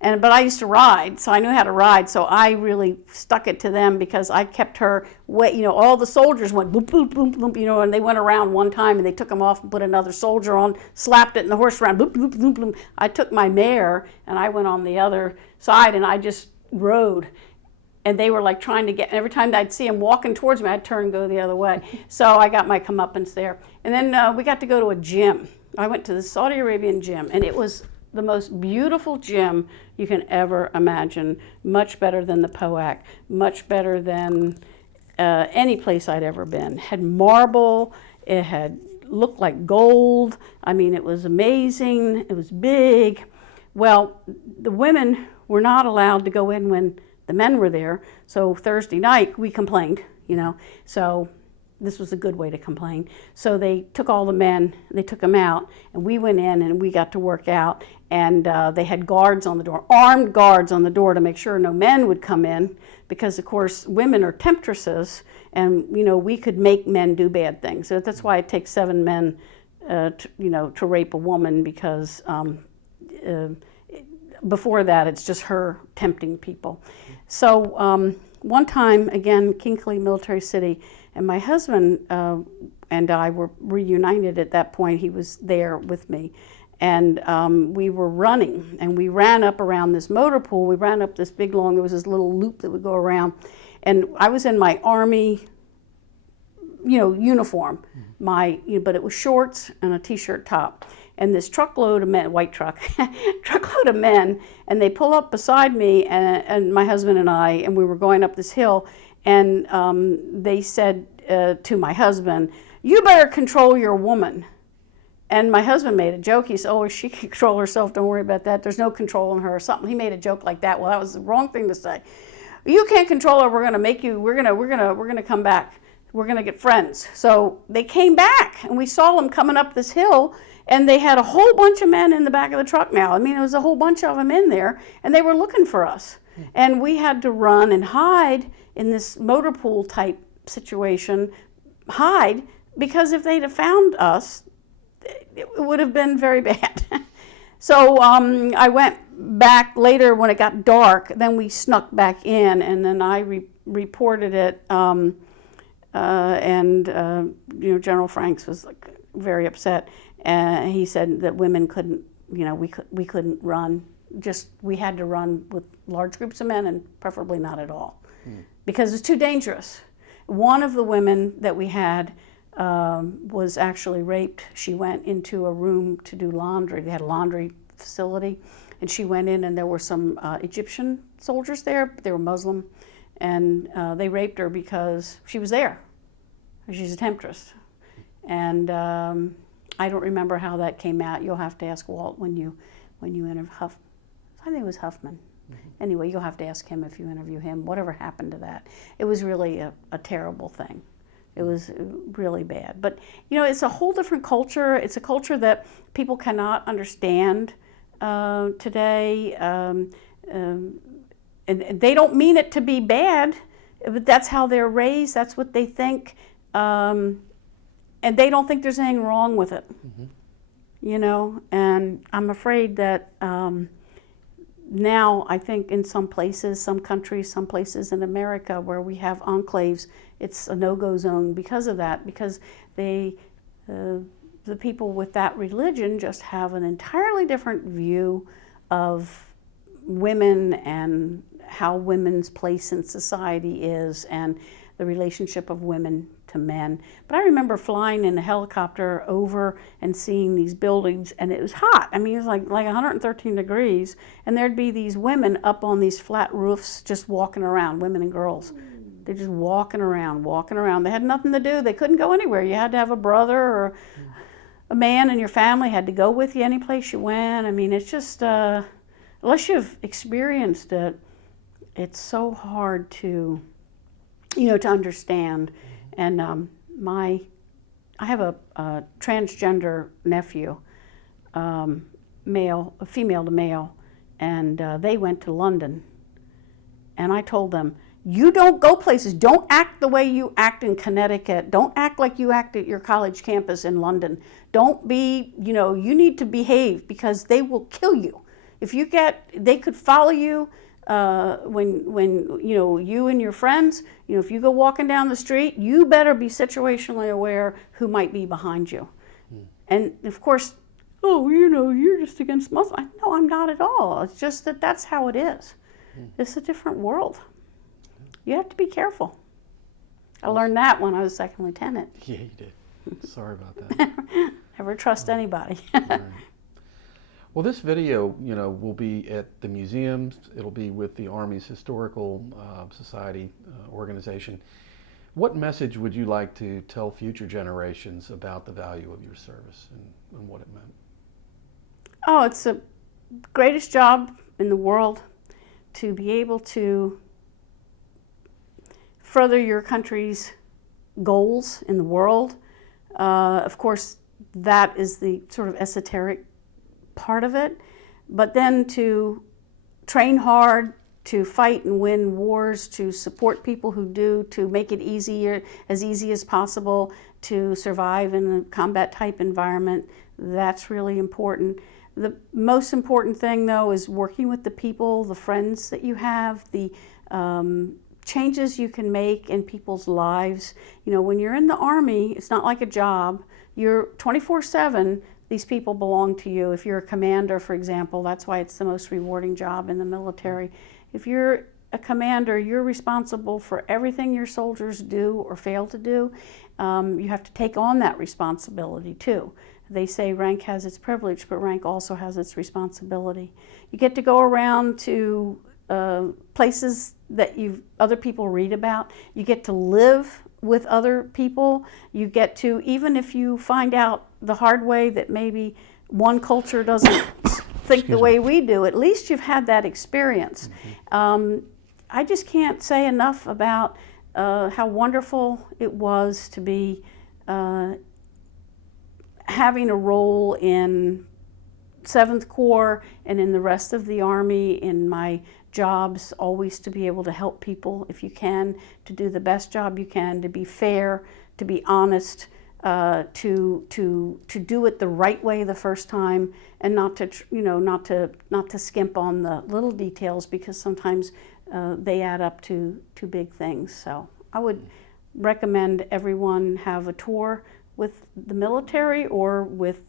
But I used to ride, so I knew how to ride. So I really stuck it to them, because I kept her wet. You know, all the soldiers went boop, boop, boop, boop, you know, and they went around one time and they took them off and put another soldier on, slapped it, and the horse ran boop, boop, boop, boop. I took my mare and I went on the other side and I just rode. And they were like trying to get, every time I'd see them walking towards me, I'd turn and go the other way. So I got my comeuppance there. And then we got to go to a gym. I went to the Saudi Arabian gym, and it was the most beautiful gym you can ever imagine. Much better than the POAC, much better than any place I'd ever been. Had marble, it had looked like gold. I mean, it was amazing, it was big. Well, the women were not allowed to go in when the men were there. So Thursday night we complained, you know, so this was a good way to complain. So they took all the men, they took them out, and we went in and we got to work out. And they had guards on the door, armed guards on the door, to make sure no men would come in, because of course women are temptresses, and you know, we could make men do bad things. So that's why it takes 7 men to rape a woman, because before that it's just her tempting people. So one time, again, Kinkley Military City, and my husband and I were reunited at that point. He was there with me. And we were running, and we ran up around this motor pool. We ran up this big long, there was this little loop that would go around. And I was in my Army, uniform, but it was shorts and a t-shirt top. And this truckload of men, white truck, truckload of men, and they pull up beside me and my husband and I, and we were going up this hill, and they said to my husband, "You better control your woman." And my husband made a joke. He said, "Oh, she can control herself. Don't worry about that. There's no control in her," or something. He made a joke like that. Well, that was the wrong thing to say. "You can't control her. We're going to make you. We're going to come back. We're going to get friends." So they came back, and we saw them coming up this hill, and they had a whole bunch of men in the back of the truck now. I mean, it was a whole bunch of them in there, and they were looking for us. And we had to run and hide in this motor pool type situation, because if they'd have found us, it would have been very bad. So I went back later when it got dark. Then we snuck back in, and then I reported it. General Franks was very upset. He said that women couldn't, we couldn't run. We had to run with large groups of men, and preferably not at all, because it was too dangerous. One of the women that we had was actually raped. She went into a room to do laundry. They had a laundry facility, and she went in, and there were some Egyptian soldiers there, but they were Muslim, and they raped her because she was there. She's a temptress. And I don't remember how that came out. You'll have to ask Walt when you interview I think it was Huffman. Anyway, you'll have to ask him if you interview him, whatever happened to that. It was really a terrible thing. It was really bad. But, it's a whole different culture. It's a culture that people cannot understand today. And they don't mean it to be bad, but that's how they're raised. That's what they think. And they don't think there's anything wrong with it. And I'm afraid that now I think in some places, some countries, some places in America where we have enclaves, it's a no-go zone because of that, because the people with that religion just have an entirely different view of women and how women's place in society is, and the relationship of women to men. But I remember flying in a helicopter over and seeing these buildings, and it was hot. I mean, it was like 113 degrees, and there'd be these women up on these flat roofs just walking around, women and girls. They're just walking around, walking around. They had nothing to do. They couldn't go anywhere. You had to have a brother or a man in your family had to go with you any place you went. I mean, it's just, unless you've experienced it, it's so hard to, to understand. And I have a transgender nephew, female to male, and they went to London. And I told them, you don't go places. Don't act the way you act in Connecticut. Don't act like you act at your college campus in London. Don't be, you need to behave because they will kill you. If you they could follow you when you and your friends, if you go walking down the street, you better be situationally aware who might be behind you. And of course, you're just against Muslims. No, I'm not at all. It's just that's how it is. It's a different world. You have to be careful. I learned that when I was second lieutenant. Yeah, you did. Sorry about that. Never trust anybody. Right. Well, this video, will be at the museums. It'll be with the Army's Historical Society organization. What message would you like to tell future generations about the value of your service and what it meant? Oh, it's the greatest job in the world to be able to further your country's goals in the world. Of course, that is the sort of esoteric part of it. But then to train hard, to fight and win wars, to support people who do, to make it as easy as possible, to survive in a combat type environment, that's really important. The most important thing, though, is working with the people, the friends that you have, the changes you can make in people's lives. When you're in the Army, it's not like a job. You're 24/7. These people belong to you. If you're a commander, for example, that's why it's the most rewarding job in the military. If you're a commander, you're responsible for everything your soldiers do or fail to do. You have to take on that responsibility too. They say rank has its privilege, but rank also has its responsibility. You get to go around to places that other people read about. You get to live with other people. You get to, even if you find out the hard way that maybe one culture doesn't think the way we do, at least you've had that experience. I just can't say enough about how wonderful it was to be having a role in 7th Corps and in the rest of the Army, in my jobs, always to be able to help people if you can, to do the best job you can, to be fair, to be honest, to do it the right way the first time, and not to skimp on the little details, because sometimes they add up to big things. So I would recommend everyone have a tour with the military or with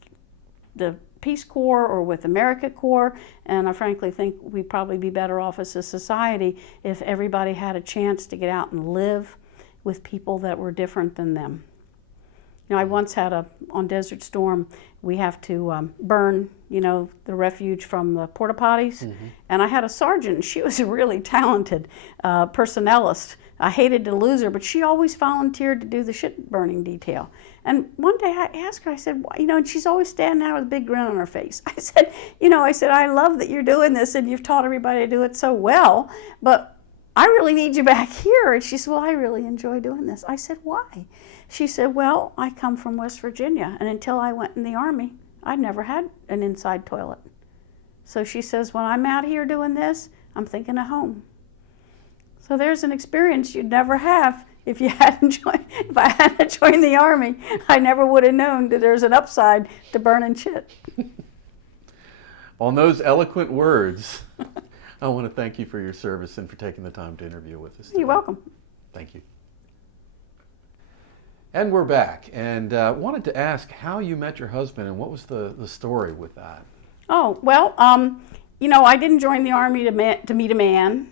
the Peace Corps or with AmeriCorps, and I frankly think we'd probably be better off as a society if everybody had a chance to get out and live with people that were different than them. I once had on Desert Storm, we have to burn, the refuge from the porta potties, and I had a sergeant. She was a really talented personnelist. I hated to lose her, but she always volunteered to do the shit burning detail. And one day I asked her, I said, and she's always standing there with a big grin on her face. I said, I love that you're doing this and you've taught everybody to do it so well, but I really need you back here. And she said, well, I really enjoy doing this. I said, why? She said, well, I come from West Virginia, and until I went in the Army, I'd never had an inside toilet. So she says, when I'm out here doing this, I'm thinking of home. So there's an experience you'd never have if I hadn't joined the Army. I never would have known that there's an upside to burning shit. On those eloquent words, I want to thank you for your service and for taking the time to interview with us today. You're welcome. Thank you. And we're back, and wanted to ask how you met your husband and what was the story with that? Oh, well, I didn't join the Army to meet a man.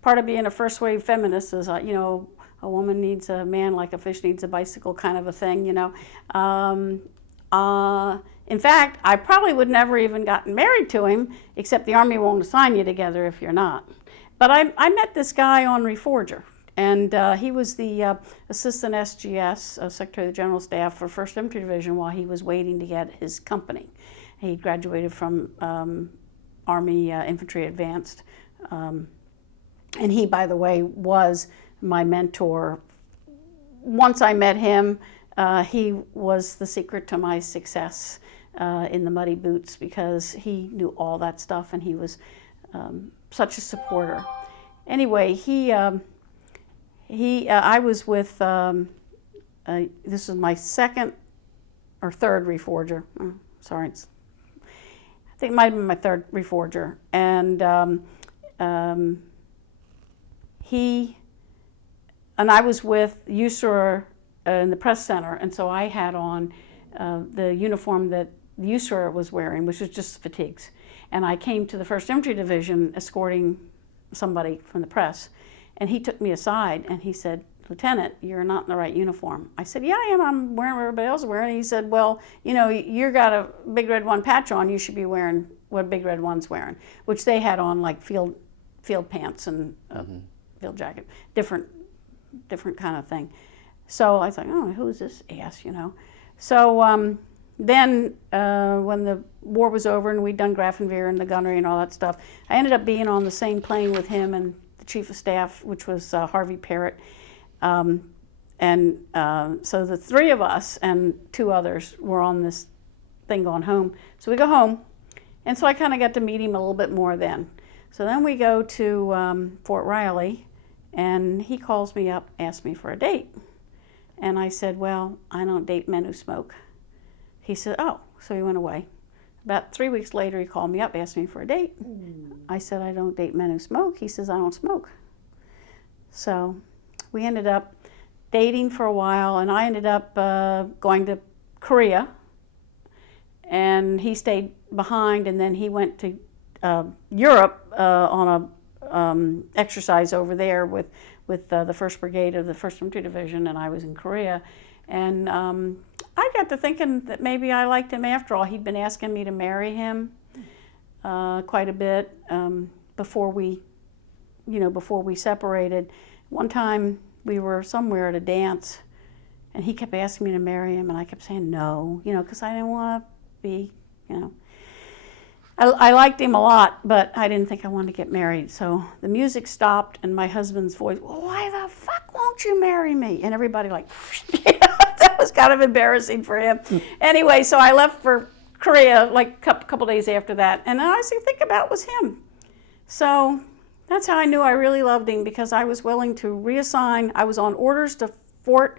Part of being a first wave feminist is, a woman needs a man like a fish needs a bicycle kind of a thing, In fact, I probably would never even gotten married to him, except the Army won't assign you together if you're not. But I met this guy on Reforger, And he was the assistant SGS, Secretary of the General Staff for 1st Infantry Division while he was waiting to get his company. He graduated from Army Infantry Advanced. And he, by the way, was my mentor. Once I met him, he was the secret to my success in the muddy boots because he knew all that stuff and he was such a supporter. Anyway, I was with, this was my second or third reforger. Sorry, I think it might have been my third reforger. And I was with USUR in the press center, and so I had on the uniform that USUR was wearing, which was just fatigues. And I came to the 1st Infantry Division escorting somebody from the press, and he took me aside and he said, "Lieutenant, you're not in the right uniform." I said, "Yeah, I am. I'm wearing what everybody else is wearing." And he said, "Well, you know, you got a Big Red 1 patch on. You should be wearing what Big Red 1's wearing," which they had on like field pants and field jacket, different kind of thing. So I thought, oh, who's this ass, you know? So then when the war was over and we'd done Grafenwehr and the gunnery and all that stuff, I ended up being on the same plane with him and the Chief of Staff, which was Harvey Parrott. So the 3 of us and 2 others were on this thing going home. So we go home, and so I kind of got to meet him a little bit more then. So then we go to Fort Riley, and he calls me up, asks me for a date. And I said, "Well, I don't date men who smoke." He said, "Oh," so he went away. About 3 weeks later, he called me up, asked me for a date. I said, "I don't date men who smoke." He says, "I don't smoke." So we ended up dating for a while, and I ended up going to Korea, and he stayed behind, and then he went to Europe on a exercise over there with the 1st Brigade of the 1st Infantry Division, and I was in Korea. And I got to thinking that maybe I liked him after all. He'd been asking me to marry him quite a bit before we separated. One time we were somewhere at a dance, and he kept asking me to marry him, and I kept saying no, because I didn't want to be, I liked him a lot, but I didn't think I wanted to get married. So the music stopped, and my husband's voice, "Well, why the fuck won't you marry me?" And everybody like, that was kind of embarrassing for him. Anyway, so I left for Korea like a couple days after that, and all I was thinking about was him. So that's how I knew I really loved him, because I was willing to reassign. I was on orders to Fort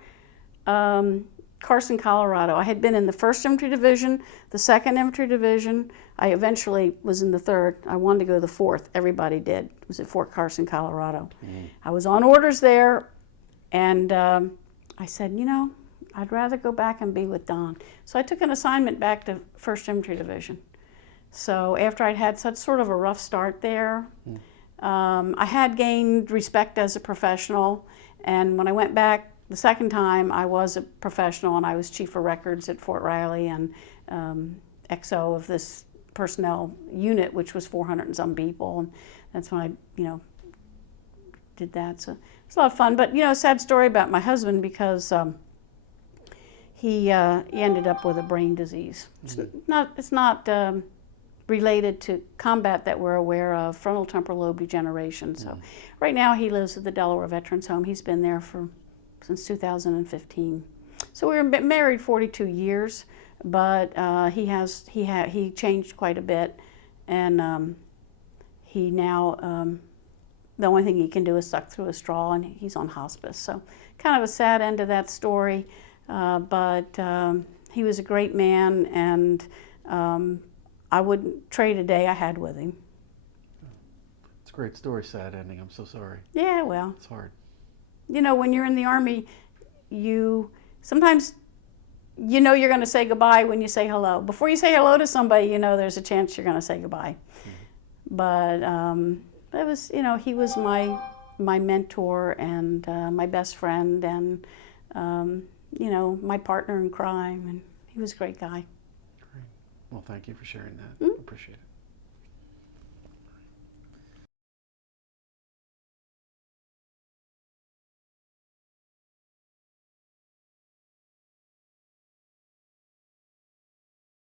Carson, Colorado. I had been in the 1st Infantry Division, the 2nd Infantry Division. I eventually was in the 3rd. I wanted to go to the 4th. Everybody did. It was at Fort Carson, Colorado. I was on orders there, and I said, I'd rather go back and be with Don. So I took an assignment back to 1st Infantry Division. So after I'd had such sort of a rough start there, I had gained respect as a professional, and when I went back the second time, I was a professional, and I was Chief of Records at Fort Riley and XO of this personnel unit, which was 400 and some people, and that's when I, did that. So it's a lot of fun, but a sad story about my husband, because he ended up with a brain disease. It's not related to combat that we're aware of, frontal temporal lobe degeneration. So right now he lives at the Delaware Veterans Home. He's been there since 2015. So we were married 42 years, but he changed quite a bit, and he now the only thing he can do is suck through a straw, and he's on hospice. So kind of a sad end to that story, but he was a great man, and I wouldn't trade a day I had with him. It's a great story, sad ending. I'm so sorry. Yeah, well. It's hard. When you're in the Army, sometimes you're going to say goodbye when you say hello. Before you say hello to somebody, there's a chance you're going to say goodbye. But it was, he was my mentor and my best friend, and my partner in crime, and he was a great guy. Great. Well, thank you for sharing that. Appreciate it.